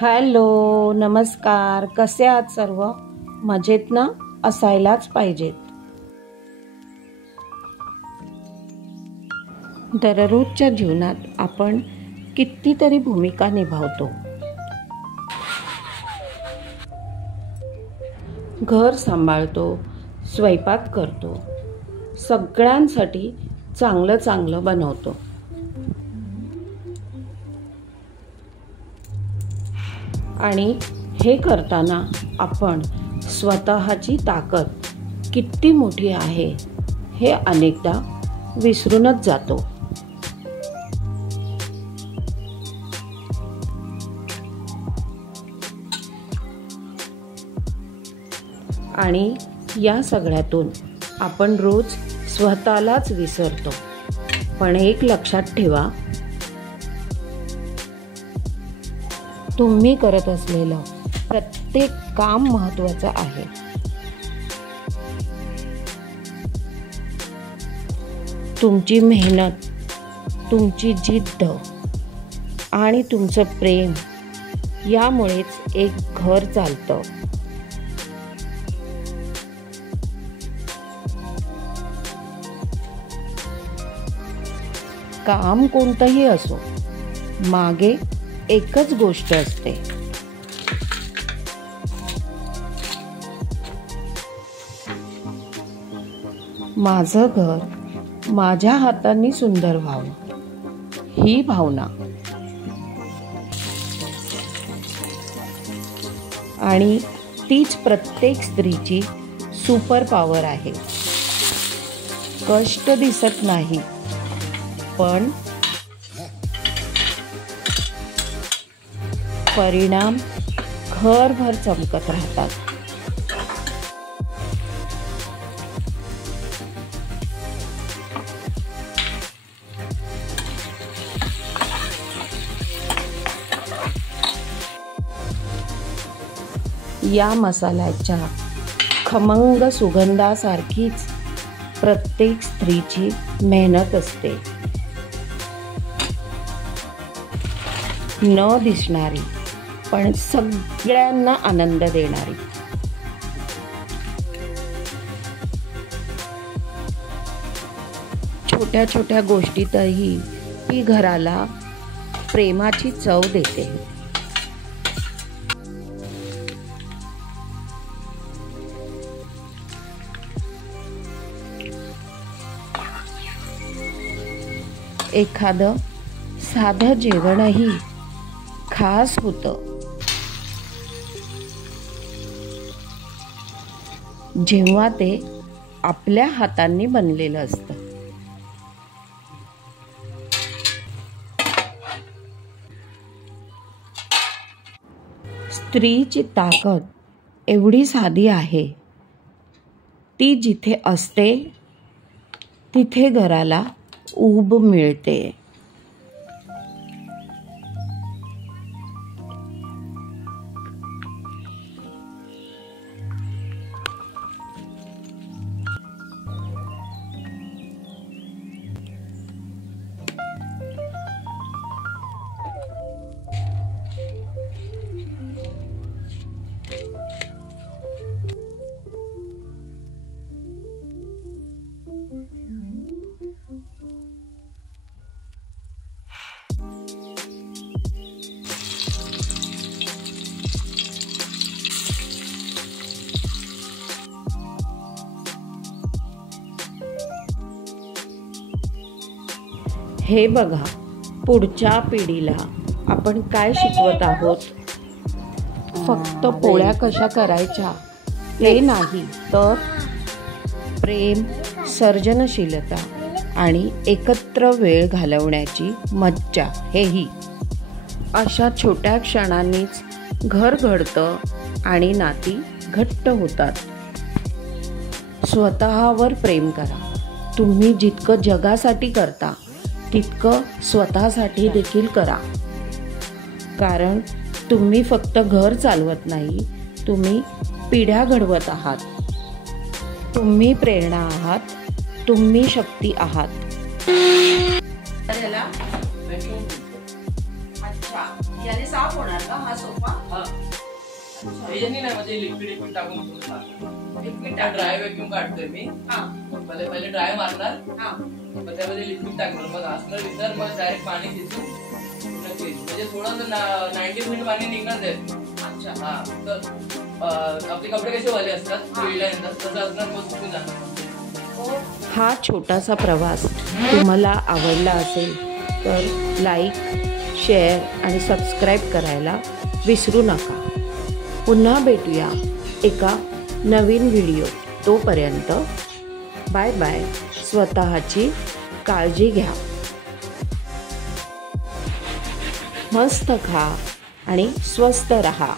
Hello, नमस्कार. कसे आहात सर्व? मजेत ना? असायलाच पाहिजेत. दररोजच्या जीवनात आपण कितीतरी भूमिका निभावतो. घर सांभाळतो, स्वयंपाक करतो, सगळ्यांसाठी चांगलं चांगलं बनवतो. आणि हे करताना आपण स्वतःची ताकद किती मोठी आहे हे अनेकदा विसरूनच जातो. आणि या सगळ्यातून आपण रोज स्वतःलाच विसरतो. पण एक लक्षात ठेवा, तुम्ही करत असलेलं प्रत्येक काम महत्त्वाचं आहे. तुमची मेहनत, तुमची जिद्द आणि तुमचं प्रेम यामुळेच एक घर चालतं. काम कोणतंही असो, मागे एकच गोष्ट असते. माझं घर माझ्या हातांनी सुंदर व्हावं, ही भावना. आणि तीच प्रत्येक स्त्रीची सुपर पॉवर आहे. कष्ट दिसत नाही, पण परिणाम घरभर चमकत राहतात. या मसाल्याच्या खमंग सुगंधासारखीच प्रत्येक स्त्रीची मेहनत असते. न दिसणारी पण सगळ्यांना आनंद देणारी. छोट्या छोट्या गोष्टीतही ही घराला प्रेमाची चव देते. एखादं साधं जेवणही खास होतं जेव्हा ते आपल्या हातांनी बनलेलं असतं. स्त्रीची ताकद एवढी साधी आहे, ती जिथे असते तिथे घराला ऊब मिळते. हे बघा, पुढच्या पिढीला आपण काय शिकवत आहोत? फक्त पोळ्या कशा करायच्या हे नाही, तर प्रेम, सर्जनशीलता आणि एकत्र वेळ घालवण्याची मज्जा, हेही. अशा छोट्या क्षणांनीच घर घडतं आणि नाती घट्ट होतात. स्वतःवर प्रेम करा. तुम्ही जितकं जगासाठी करता तितकं स्वतःसाठी देखील करा. कारण तुम्ही फक्त घर चालवत नाही, तुम्ही पिढ्या घडवत आहात. तुम्ही प्रेरणा आहात, तुम्ही शक्ती आहात. याने साफ होणार का हा सोफा? हा याने नाही म्हणजे लिक्विड टाकून लिक्विड ड्राय व्हॅक्यूम काढतोय मी. पहिले ड्राय मारणार, मग त्यामध्ये लिक्विड टाकणार, मग असणार विचार, मग डायरेक्ट पाणी खेचून म्हणजे थोडं 90 मिनिट पाणी निघणार ते. अच्छा. हा तर आपले कपडे कसे वाले असतात पिळल्यानंतर तसं असणार, मग सुकून जाणार. हा छोटासा प्रवास तुम्हाला आवडला असेल तर लाईक, शेअर आणि सबस्क्राईब करायला विसरू नका. पुन्हा भेटूया एका नवीन व्हिडिओ. तोपर्यंत बाय बाय. स्वतःची काळजी घ्या. मस्त खा आणि स्वस्त रहा.